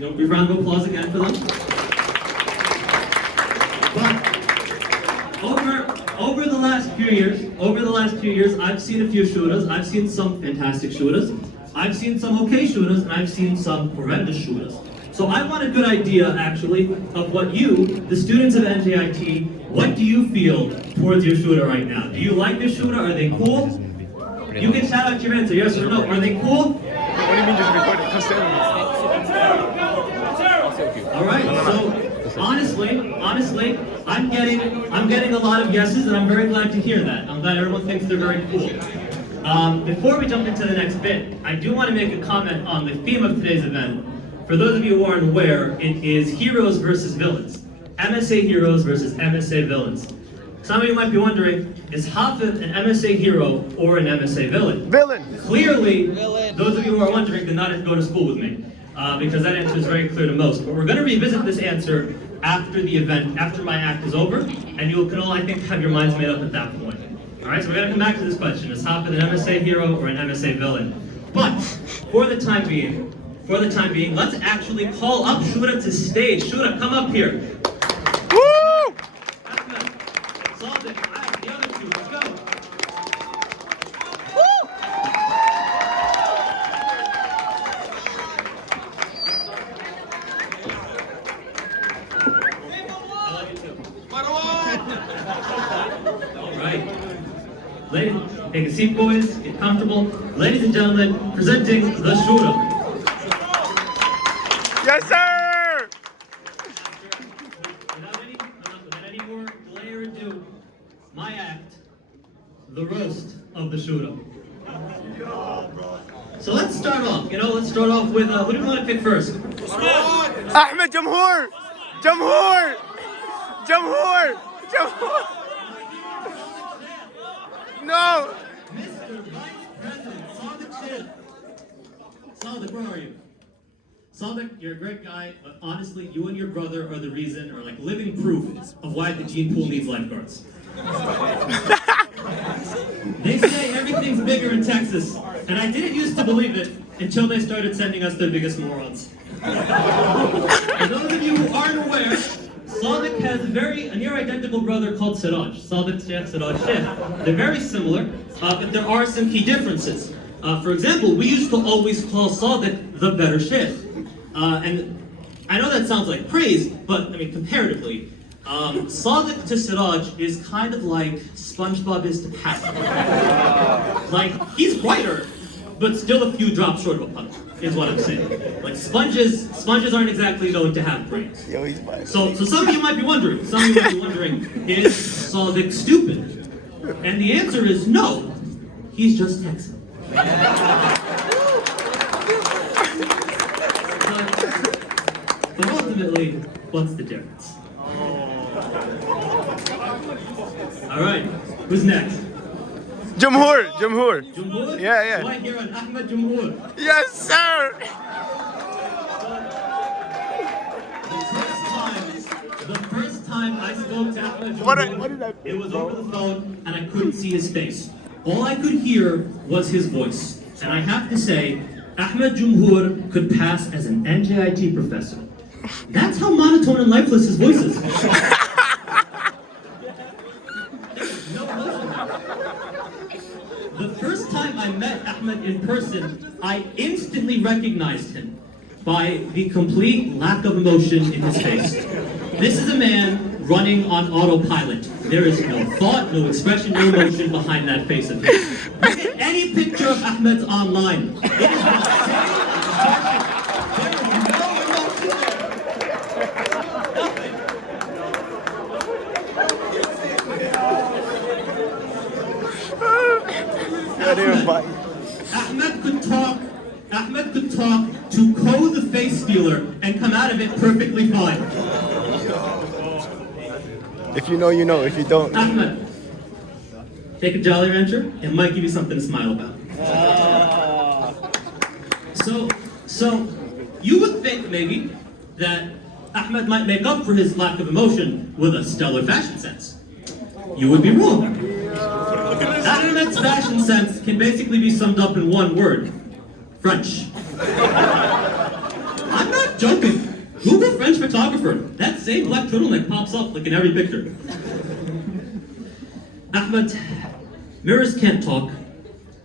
Big round of applause again for them. But over the last few years, I've seen a few shuras. I've seen some fantastic shuras. I've seen some okay shuras, and I've seen some horrendous shuras. So I want a good idea, actually, of what you, the students of NJIT, what do you feel towards your shura right now? Do you like your shura? Are they cool? You can shout out your answer, yes or no. Are they cool? What do you mean just record it? Come stand with me. All right, so honestly, I'm getting a lot of yeses, and I'm very glad to hear that. I'm glad everyone thinks they're very cool. Before we jump into the next bit, I do want to make a comment on the theme of today's event. For those of you who aren't aware, it is heroes versus villains. MSA heroes versus MSA villains. Some of you might be wondering, is Hafeth an MSA hero or an MSA villain? Villain! Clearly, those of you who are wondering did not go to school with me, because that answer is very clear to most. But we're going to revisit this answer after the event, after my act is over, and you can all, I think, have your minds made up at that point. Alright, so we're going to come back to this question. Is Hafeth an MSA hero or an MSA villain? But, for the time being, let's actually call up Shura to stage. Shura, come up here. Woo! Ahmed, Sadiq, the other two, let's go. Woo! I love you too. All right. Ladies, take a seat, boys. Get comfortable. Ladies and gentlemen, presenting the Shura. Yes, sir! Without any more delay or ado, my act, the roast of the Shura. So let's start off. Let's start off with who do we want to pick first? Ahmed, Jamhur! Jamhur! Jamhur! Jamhur! No! Mr. Vice President Sadiq Sheikh. Sadiq, where are you? Sadiq, you're a great guy, but honestly, you and your brother are the reason, or like living proof, of why the gene pool needs lifeguards. They say everything's bigger in Texas, and I didn't used to believe it until they started sending us their biggest morons. For those of you who aren't aware, Sadiq has a near identical brother called Siraj. Sadiq Sheikh, Siraj Sheikh. They're very similar, but there are some key differences. For example, we used to always call Sadiq the better Sheikh. And I know that sounds like praise, but I mean, comparatively, Sadiq to Siraj is kind of like SpongeBob is to Pat. Like, he's brighter, but still a few drops short of a puddle, is what I'm saying. Like, sponges aren't exactly known to have brains. So some of you might be wondering, is Sadiq stupid? And the answer is no, he's just Texan. But ultimately, what's the difference? All right, who's next? Jamhur! Jamhur! Jumhur? Yeah. Do I hear an Ahmed Jumhur? Yes, sir! The first time I spoke to Ahmed Jumhur, it was over the phone and I couldn't see his face. All I could hear was his voice. And I have to say, Ahmed Jumhur could pass as an NJIT professor. That's how monotone and lifeless his voice is. No emotion there. The first time I met Ahmed in person, I instantly recognized him by the complete lack of emotion in his face. This is a man running on autopilot. There is no thought, no expression, no emotion behind that face of his. Look at any picture of Ahmed's online. It is the same expression. There is no emotion there. Nothing. Ahmed could talk to Ko the face stealer and come out of it perfectly fine. If you know, you know. If you don't... Ahmed, take a Jolly Rancher. It might give you something to smile about. So you would think maybe that Ahmed might make up for his lack of emotion with a stellar fashion sense. You would be wrong. Ahmed's fashion sense can basically be summed up in one word: French. I'm not Joking. Google French photographer. That same black turtleneck pops up like in every picture. Ahmed, mirrors can't talk,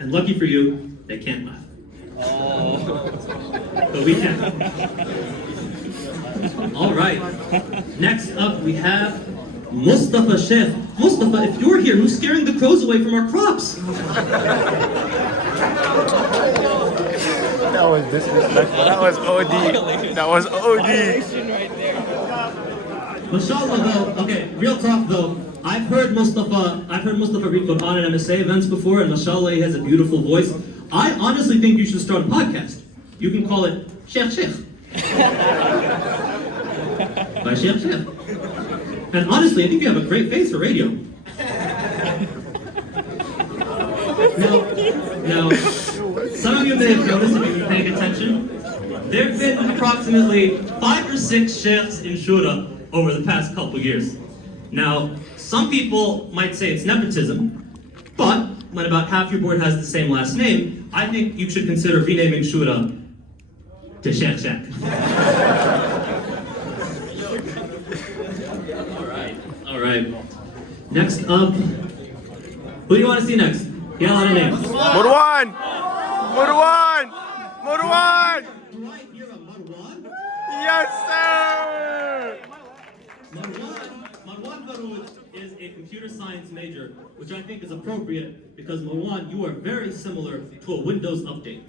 and lucky for you, they can't laugh. But we can. All right. Next up, we have Mustafa Sheikh. Mustafa, if you're here, who's scaring the crows away from our crops? That was disrespectful. That was OD. That was OD. Mashallah though, okay, real talk though, I've heard Mustafa read Quran at MSA events before, and mashallah, he has a beautiful voice. I honestly think you should start a podcast. You can call it Sheikh Sheikh. By Sheikh Sheikh. And honestly, I think you have a great face for radio. Now, some of you may have noticed if you've been paying attention, there have been approximately 5 or 6 sheikhs in Shura over the past couple years. Now, some people might say it's nepotism, but when about half your board has the same last name, I think you should consider renaming Shura to Sheikh Sheikh. All right. Next up, who do you want to see next? You got a lot of names. Marwan! Marwan! Marwan! Do I hear a Marwan? Yes, sir! Marwan Baroud is a computer science major, which I think is appropriate because Marwan, you are very similar to a Windows update.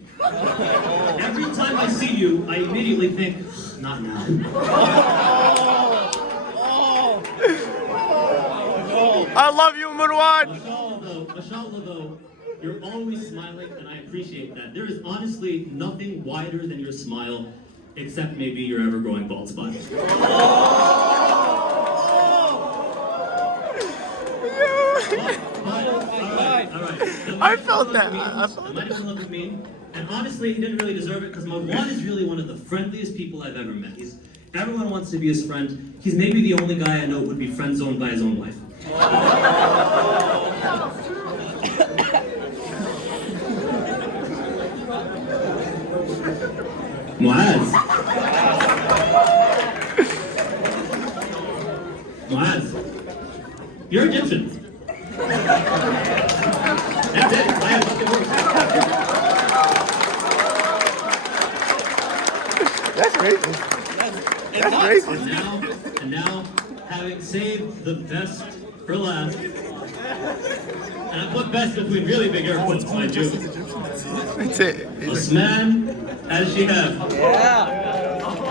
Every time I see you, I immediately think, not now. I love you, Marwan! Mashallah though, you're always smiling and I appreciate that. There is honestly nothing wider than your smile, except maybe your ever-growing bald spot. All right. I felt that. I might have been a little bit mean, and honestly, he didn't really deserve it because Marwan is really one of the friendliest people I've ever met. Everyone wants to be his friend. He's maybe the only guy I know who would be friend zoned by his own wife. Muaz, you're Egyptian. That's it. I have nothing more. That's racist. That's racist. And now, having saved the best for last, and I put best between really big air quotes, mind you. That's it. Osman Al-Shihab.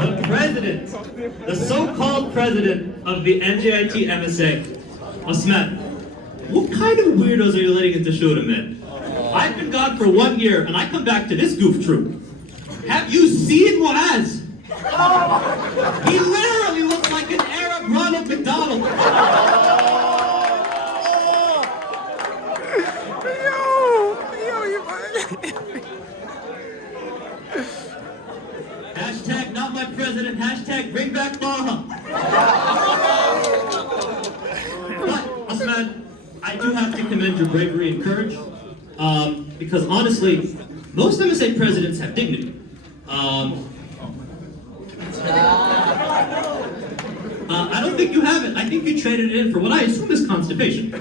The president, the so-called president of the NJIT MSA. Osman, what kind of weirdos are you letting into Shura, man? I've been gone for 1 year, and I come back to this goof troop. Have you seen Muaz? He literally looks like an Arab Ronald McDonald. Hashtag not my president, hashtag bring back Baha. But, Osman, I do have to commend your bravery and courage, because honestly, most MSA presidents have dignity. I don't think you have it. I think you traded it in for what I assume is constipation.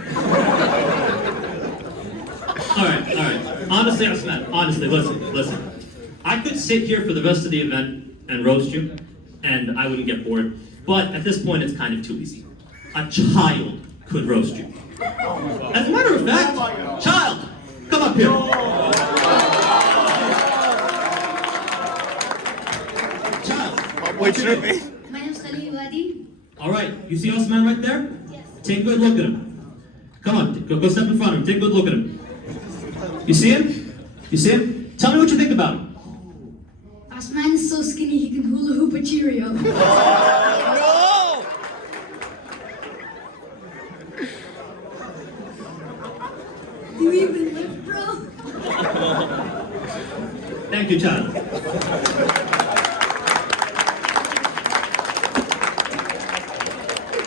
All right. Honestly, Osman, listen. I could sit here for the rest of the event and roast you, and I wouldn't get bored. But at this point, it's kind of too easy. A child could roast you. As a matter of fact, child, come up here. Child. My name's Hafeth Wadi. All right, you see Osman right there? Yes. Take a good look at him. Come on, go step in front of him. Take a good look at him. You see him? Tell me what you think about him. Osman is so skinny he can hula hoop a Cheerio. No! Do you even live, bro? Thank you, child.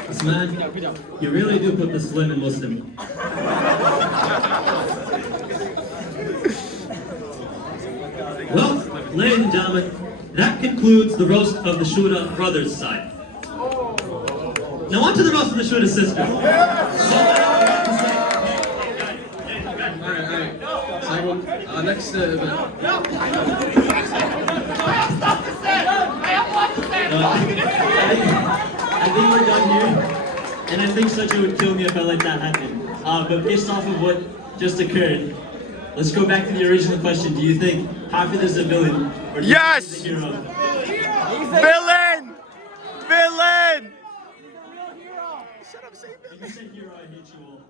Osman, you really do put the slim in Muslim. Well, ladies and gentlemen, That concludes the roast of the Shura brothers side. Now on to the roast of the Shura sisters. Alright. So, next I think we're done here. And I think Sacha would kill me if I let that happen. But based off of what just occurred, let's go back to the original question. Do you think Hafeth is a villain? Or do you think he's a hero? Villain! Villain! If you say hero, I hate you all.